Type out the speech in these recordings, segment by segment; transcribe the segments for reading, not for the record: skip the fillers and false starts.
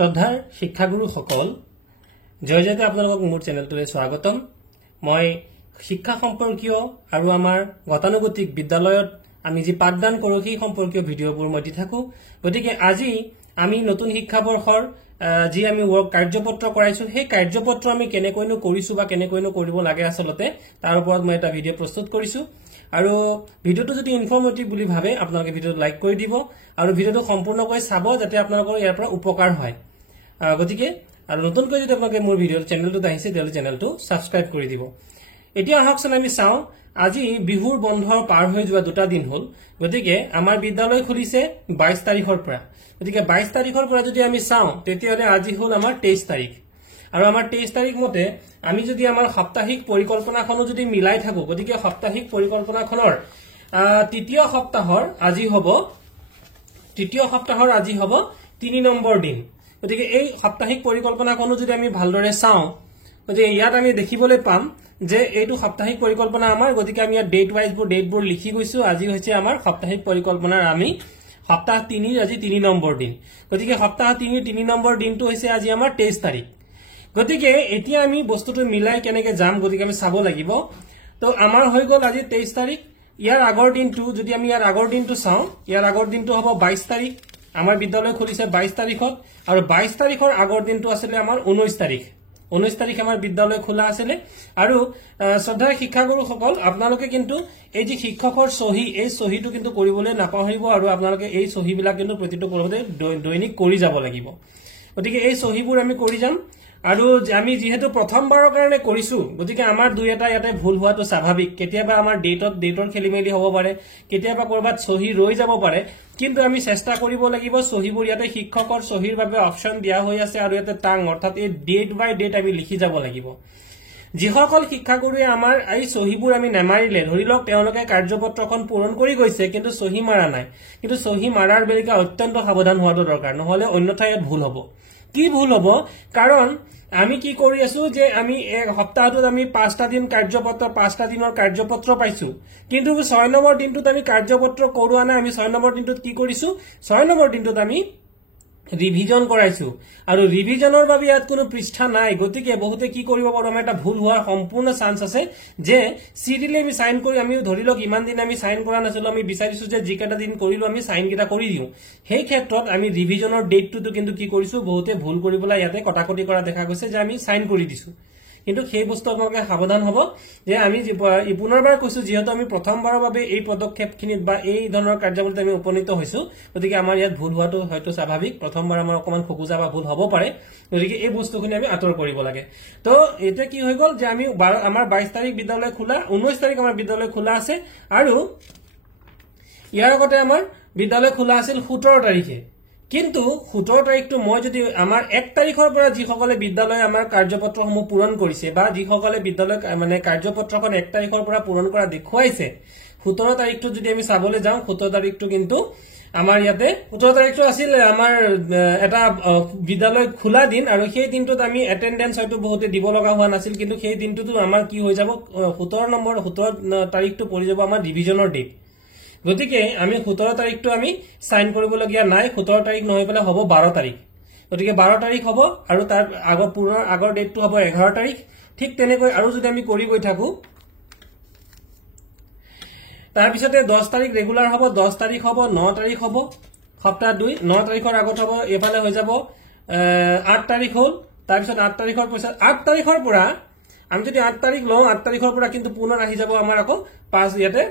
শ্ৰদ্ধাৰ শিক্ষাগুৰুসকল জয় জয়তে আপোনালোকক মোৰ চেনেলটোলৈ স্বাগতম মই শিক্ষা সম্পৰ্কীয় আৰু আমাৰ গতানুগতিক বিদ্যালয়ত আমি যি পাঠদান কৰো সেই সম্পৰ্কীয় ভিডিঅবোৰ মই দি থাকো গতিকে আজি আমি নতুন শিক্ষাবৰ্ষৰ যি আমি কাৰ্যপত্ৰ কৰাইছো সেই কাৰ্যপত্ৰ আমি কেনেকৈনো কৰিছো বা কেনেকৈনো কৰিব লাগে আসলতে তাৰ ওপৰত মই এটা ভিডিঅ প্ৰস্তুত কৰিছো আৰু ভিডিঅটো যদি ইনফৰ্মেটিভ বুলি ভাবে আপোনালোকে ভিডিঅটো লাইক কৰি দিব আৰু ভিডিঅটো সম্পূৰ্ণকৈ চাব যাতে আপোনালোকৰ ইয়াৰ পৰা উপকাৰ হয় গতিকে আৰু নতুনকৈ যদি আপোনালোকে মোৰ ভিডিঅ চেনেলটো আহিছে তেলে চেনেলটো সাবস্ক্ৰাইব কৰি দিব এতিয়া আহকচোন আমি চাও আজি বিহুৰ বন্ধৰ পাৰ হৈ যোৱা দুটা দিন হল গতিকে আমাৰ বিদ্যালয় খুলিছে 22 তাৰিখৰ পৰা গতিকে 22 তাৰিখৰ পৰা যদি আমি চাও তেতিয়ালে আজি হল আমাৰ 23 তাৰিখ আৰু আমাৰ 23 তাৰিখ মতে আমি যদি আমাৰ সাপ্তাহিক পৰিকল্পনাখনো যদি মিলাই থাকো গতিকে সাপ্তাহিক পৰিকল্পনাখনৰ তৃতীয় সপ্তাহৰ আজি হ'ব 3 নম্বৰ দিন গতিকে এই সাপ্তাহিক পৰিকল্পনাখনো যদি আমি ভালদৰে চাও গতিকে ইয়াত আমি দেখিবলৈ পাম যে এইটো সাপ্তাহিক পৰিকল্পনা আমাৰ গতিকে আমি ডেট ওয়াইজ ডেটবোৰ লিখি গৈছো আজি হৈছে আমাৰ সাপ্তাহিক পৰিকল্পনাৰ আমি সপ্তাহ 3 আজি 3 নম্বৰ দিন গতিকে সপ্তাহ 3 নম্বৰ দিনটো হৈছে আজি আমাৰ 23 তাৰিখ গতিকে এতিয়া আমি বস্তুটো মিলাই কেনেকৈ যাম গতিকে আমি চাব লাগিব তো আমাৰ হৈ গল আজি 23 তাৰিখ ইয়াৰ আগৰ দিনটো যদি আমি ইয়াৰ আগৰ দিনটো চাও ইয়াৰ আগৰ দিনটো হ'ব 22 তাৰিখ আমাৰ বিদ্যালয় খুলিছে 22 তাৰিখত আৰু 22 তাৰিখৰ আগৰ দিনটো আছিল আমাৰ 19 তাৰিখ 19 তাৰিখ আমাৰ বিদ্যালয় খোলা আছিল আৰু শ্ৰদ্ধাৰ শিক্ষাগুৰুসকল আপোনালোকে কিন্তু এই যে শিক্ষকৰ সহি এই সহিটো কিন্তু কৰিবলৈ নাপাহৰিব আৰু আপোনালোকে এই সহিবিলাক কিন্তু প্ৰতিটো পঢ়োতে দৈনিক কৰি যাব লাগিব গতিকে এই সহিবোৰ আমি কৰি যাম আৰু আমি যেহেতু প্ৰথমবাৰৰ কাৰণে কৰিছো গতিকে আমাৰ দুই এটা ইয়াতে ভুল হোৱাটো স্বাভাৱিক কেতিয়াবা আমাৰ ডেটৰ খেলিমেলি হ'ব পাৰে কেতিয়াবা কৰবাত সহি ৰৈ যাব পাৰে কিন্তু আমি চেষ্টা কৰিব লাগিব সহিবোৰ ইয়াতে শিক্ষকৰ সহিৰ বাবে অপচন দিয়া হৈ আছে আৰু ইয়াতে টাং অৰ্থাৎ এই ডেট বাই ডেট আমি লিখি যাব লাগিব যিসকল শিক্ষাগুৰুৱে আমাৰ এই সহিবোৰ আমি নেমাৰিলে ধৰি লওক তেওঁলোকে কাৰ্যপত্ৰখন পূৰণ কৰি গৈছে কিন্তু সহি মাৰা নাই কিন্তু সহি মাৰাৰ বেলিকা অত্যন্ত সাৱধান হোৱাটো দৰকাৰ নহলে অন্যথা ইয়াত ভুল হ'ব কি ভুল হ'ব কাৰণ আমি কি কৰি আছো যে আমি এক সপ্তাহটোত আমি 5টা দিন কাৰ্যপত্ৰ 5টা দিনৰ কাৰ্যপত্ৰ পাইছো কিন্তু 6 নম্বৰ দিনটোত আমি কাৰ্যপত্ৰ কৰোৱা নাই আমি 6 নম্বৰ দিনটোত কি কৰিছো 6 নম্বৰ দিনটোত আমি ৰিভিজন কৰাইছো আৰু ৰিভিজনৰ বাবে ইয়াত কোনো পৃষ্ঠা নাই গতিকে বহুতে কি কৰিব পাৰো আমাৰ এটা ভুল হোৱাৰ সম্পূৰ্ণ চান্স আছে যে সিৰিয়ালি আমি সাইন কৰি আমি ধৰি লওক ইমান দিন আমি সাইন কৰা নাছিলো আমি বিচাৰিছো যে যিকেটা দিন কৰিলো আমি সাইন কিটা কৰি দিও সেই ক্ষেত্ৰত আমি ৰিভিজনৰ ডেটটো কিন্তু কি কৰিছো বহুতে ভুল কৰিবলৈ ইয়াতে কটাকটি কৰা দেখা গৈছে যে আমি সাইন কৰি দিছো কিন্তু সেই বস্তু আপোনালোকে সাৱধান হ'ব যে আমি পুনৰবাৰ কৈছো যেহেতু আমি প্ৰথমবাৰৰ বাবে এই পদক্ষেপখিনিত বা এই ধৰণৰ কাৰ্যকলাপত আমি উপনীত হৈছো গতিকে আমাৰ ইয়াত ভুল হোৱাটো হয়তো স্বাভাৱিক প্ৰথমবাৰ আমাৰ অকমান খকুজা বা ভুল হ'ব পাৰে গতিকে এই বস্তুখিনি আমি আঁতৰ কৰিব লাগে তো এটা কি হৈ গল যে আমি আমাৰ 22 তাৰিখ বিদ্যালয় খোলা 19 তাৰিখ আমাৰ বিদ্যালয় খোলা আছে আৰু ইয়াৰ আগতে আমাৰ বিদ্যালয় খোলা আছিল 17 তাৰিখে কিন্তু 17 তাৰিখটো মই যদি আমাৰ 1 তাৰিখৰ পৰা যিসকলে বিদ্যালয় আমাৰ কাৰ্যপত্ৰসমূহ পূৰণ কৰিছে বা যিসকলে বিদ্যালয় মানে কাৰ্যপত্ৰখন 1 তাৰিখৰ পৰা পূৰণ কৰা দেখুৱাইছে 17 তাৰিখটো যদি আমি চাবলৈ যাওঁ 17 তাৰিখটো কিন্তু আমাৰ ইয়াতে 17 তাৰিখটো আছিল আমাৰ এটা বিদ্যালয় খোলা দিন আৰু সেই দিনটোত আমি এটেন্ডেন্স হয়তো বহুতে দিব লগা হোৱা নাছিল কিন্তু সেই দিনটোতো আমাৰ কি হৈ যাব 17 তাৰিখটো পৰি যাব আমাৰ ৰিভিজনৰ ডেট গতিকে আমি 17 তাৰিখটো আমি সাইন কৰিবলগীয়া নাই 17 তাৰিখ নহয় পেলে হ'ব 12 তাৰিখ গতিকে 12 তাৰিখ হ'ব আৰু তাৰ আগৰ ডেটটো হ'ব 11 তাৰিখ ঠিক তেনেকৈ আৰু যদি আমি কৰি গৈ থাকো তাৰ পিছতে 10 তাৰিখ ৰেগুলাৰ হ'ব 10 তাৰিখ হ'ব 9 তাৰিখ হ'ব সপ্তাহ 2 9 তাৰিখৰ আগত হ'ব এফালে হৈ যাব 8 তাৰিখ হ'ল তাৰ পিছত 8 তাৰিখৰ পিছত 8 তাৰিখৰ পৰা আমি যদি 8 তাৰিখ লওঁ 8 তাৰিখৰ পৰা কিন্তু পুনৰ আহি যাব আমাৰ আকৌ 5 ইয়াতে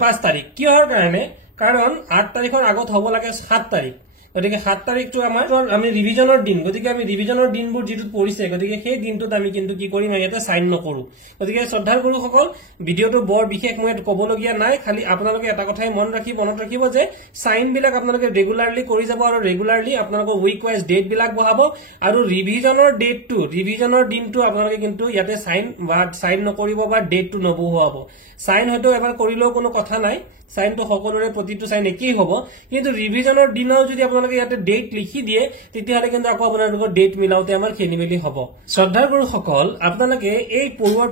5 তাৰিখ কিহৰ কাৰণে কাৰণ 8 তাৰিখৰ আগত হ'ব লাগে 7 তাৰিখ গতিকে 7 তাৰিখটো আমাৰ আমি ৰিভিজনৰ দিন গতিকে আমি ৰিভিজনৰ দিনবোৰ যেটো পৰিছে গতিকে সেই দিনটোত আমি কিন্তু কি কৰিম ইয়াতে সাইন নকৰো গতিকে শ্ৰদ্ধাৰ গুৰুসকল ভিডিঅটো বৰ বিশেষ মই ক'বলগীয়া নাই খালি আপোনালোকে এটা কথাই মনত ৰাখিব যে সাইন বিলাক আপোনালোকে ৰেগুলাৰলি কৰি যাব আৰু ৰেগুলাৰলি আপোনালোকৰ উইক ওয়াইজ ডেট বিলাক বহাব আৰু ৰিভিজনৰ দিনটো আপোনালোকে কিন্তু ইয়াতে সাইন নকৰিব বা ডেটটো নবহুৱাব সাইন হয়তো এবাৰ কৰিলেও কোনো কথা নাই সাইনটো সকলোৰে প্ৰতিটো সাইন একেই হ'ব কিন্তু ৰিভিজনৰ দিনাও যদি আপোনালোকে ইয়াতে ডেট লিখি দিয়ে তেতিয়াহলে কিন্তু আকৌ আপোনালোকৰ ডেট মিলাওতে আমাৰ খেলিমেলি হ'ব শ্ৰদ্ধাৰ গুৰুসকল আপোনালোকে এই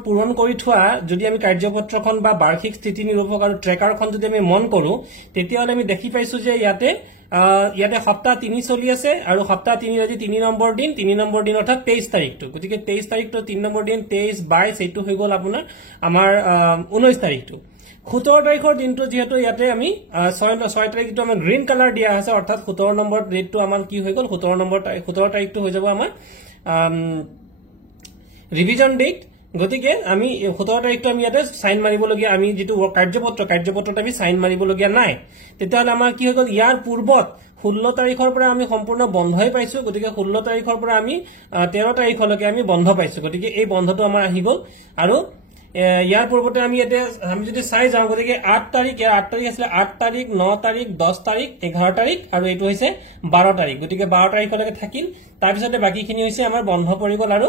পূৰণ কৰি থোৱা যদি আমি কাৰ্যপত্ৰখন বা বাৰ্ষিক স্থিতি নিৰূপক আৰু ট্ৰেকাৰখন যদি আমি মন কৰো তেতিয়াহলে আমি দেখি পাইছো যে ইয়াতে সপ্তাহ 3 চলি আছে আৰু সপ্তাহ 3 আজি 3 নম্বৰ দিন অৰ্থাৎ 23 তাৰিখটো গতিকে 23 তাৰিখটো 3 নম্বৰ দিন 23 22 এইটো হৈ গ'ল আপোনাৰ আমাৰ 19 তাৰিখটো 17 তাৰিখৰ দিনটো যেহেতু ইয়াতে আমি 6 তাৰিখটো আমাৰ গ্ৰীণ কালাৰ দিয়া আছে অৰ্থাৎ 17 নম্বৰ ডেটটো আমাৰ কি হৈ গ'ল 17 তাৰিখটো হৈ যাব আমাৰ ৰিভিজন ডেট গতিকে আমি 17 তাৰিখটো আমি ইয়াতে সাইন মাৰিবলগীয়া আমি যেটো কাৰ্যপত্ৰত আমি সাইন মাৰিবলগীয়া নাই তেতিয়াহলে আমাৰ কি হৈ গ'ল ইয়াৰ পূৰ্বত 16 তাৰিখৰ পৰা আমি সম্পূৰ্ণ বন্ধই পাইছো গতিকে 16 তাৰিখৰ পৰা আমি 13 তাৰিখলৈকে আমি বন্ধ পাইছো গতিকে এই বন্ধটো আমাৰ আহি গ'ল আৰু ইয়াৰ পূৰ্বতে আমি যদি চাই যাওঁ গতিকে 8 তাৰিখ আছিল 8 তাৰিখ 9 তাৰিখ 10 তাৰিখ 11 তাৰিখ আৰু এইটো হৈছে 12 তাৰিখ গতিকে 12 তাৰিখলৈকে থাকিল তাৰপিছতে বাকিখিনি হৈছে আমাৰ বন্ধ পৰি গ'ল আৰু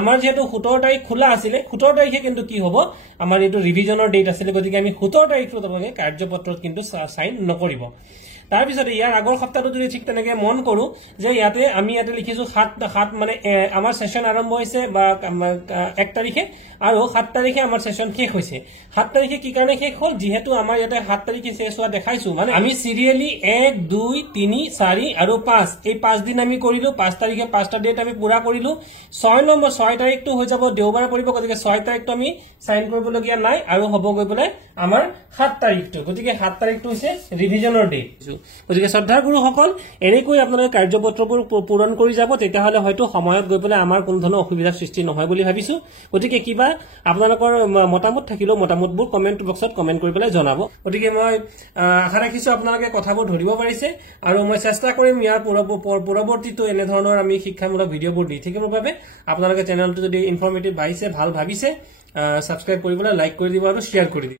আমাৰ যেহেতু 17 তাৰিখ খোলা আছিল 17 তাৰিখে কিন্তু কি হ'ব আমাৰ এইটো ৰিভিজনৰ ডেট আছিল গতিকে আমি 17 তাৰিখটো আপোনালোকে কাৰ্যপত্ৰত কিন্তু সাইন নকৰিব তাৰপিছতে ইয়াৰ আগৰ সপ্তাহটো যদি ঠিক তেনেকৈ মন কৰো যে আমি ইয়াতে লিখিছো 7 মানে আমাৰ সেশন আৰম্ভ হৈছে বা 1 তাৰিখে আৰু 7 তাৰিখে আমাৰ সেশন শেষ হৈছে 7 তাৰিখে কি কাৰণে শেষ হ'ল যেহেতু আমাৰ ইয়াতে 7 তাৰিখে শেষ হোৱা দেখাইছো মানে আমি সিৰিয়ালি 1 2 3 4 আৰু 5 এই 5 দিন আমি কৰিলো 5 তাৰিখে 5টা ডেট আমি পুৰা কৰিলো 6 তাৰিখটো হৈ যাব দেওবাৰ পৰিব গতিকে 6 তাৰিখটো আমি সাইন কৰিবলগীয়া নাই আৰু হ'ব গৈ পেলাই আমাৰ 7 তাৰিখটো গতিকে 7 তাৰিখটো হৈছে ৰিভিজনৰ ডেট গতিকে শ্ৰদ্ধাৰ গুৰুসকল এনেকৈ আপোনালোকে কাৰ্যপত্ৰবোৰ পূৰণ কৰি যাব তেতিয়াহলে হয়তো সময়ত গৈ পেলাই আমাৰ কোনো ধৰণৰ অসুবিধাৰ সৃষ্টি নহয় বুলি ভাবিছো গতিকে কিবা আপোনালোকৰ মতামত থাকিলেও মতামতবোৰ কমেন্ট বক্সত কমেন্ট কৰি পেলাই জনাব গতিকে মই আশা ৰাখিছো আপোনালোকে কথাবোৰ ধৰিব পাৰিছে আৰু মই চেষ্টা কৰিম ইয়াৰ পৰৱৰ্তীটো এনে ধৰণৰ আমি শিক্ষামূলক ভিডিঅ'বোৰ দি থাকিবৰ বাবে আপোনালোকে চেনেলটো যদি ইনফৰমেটিভ পাইছে ভাল ভাবিছে সাবস্ক্ৰাইব কৰিবলৈ লাইক কৰি দিব আৰু শ্বেয়াৰ কৰি দিব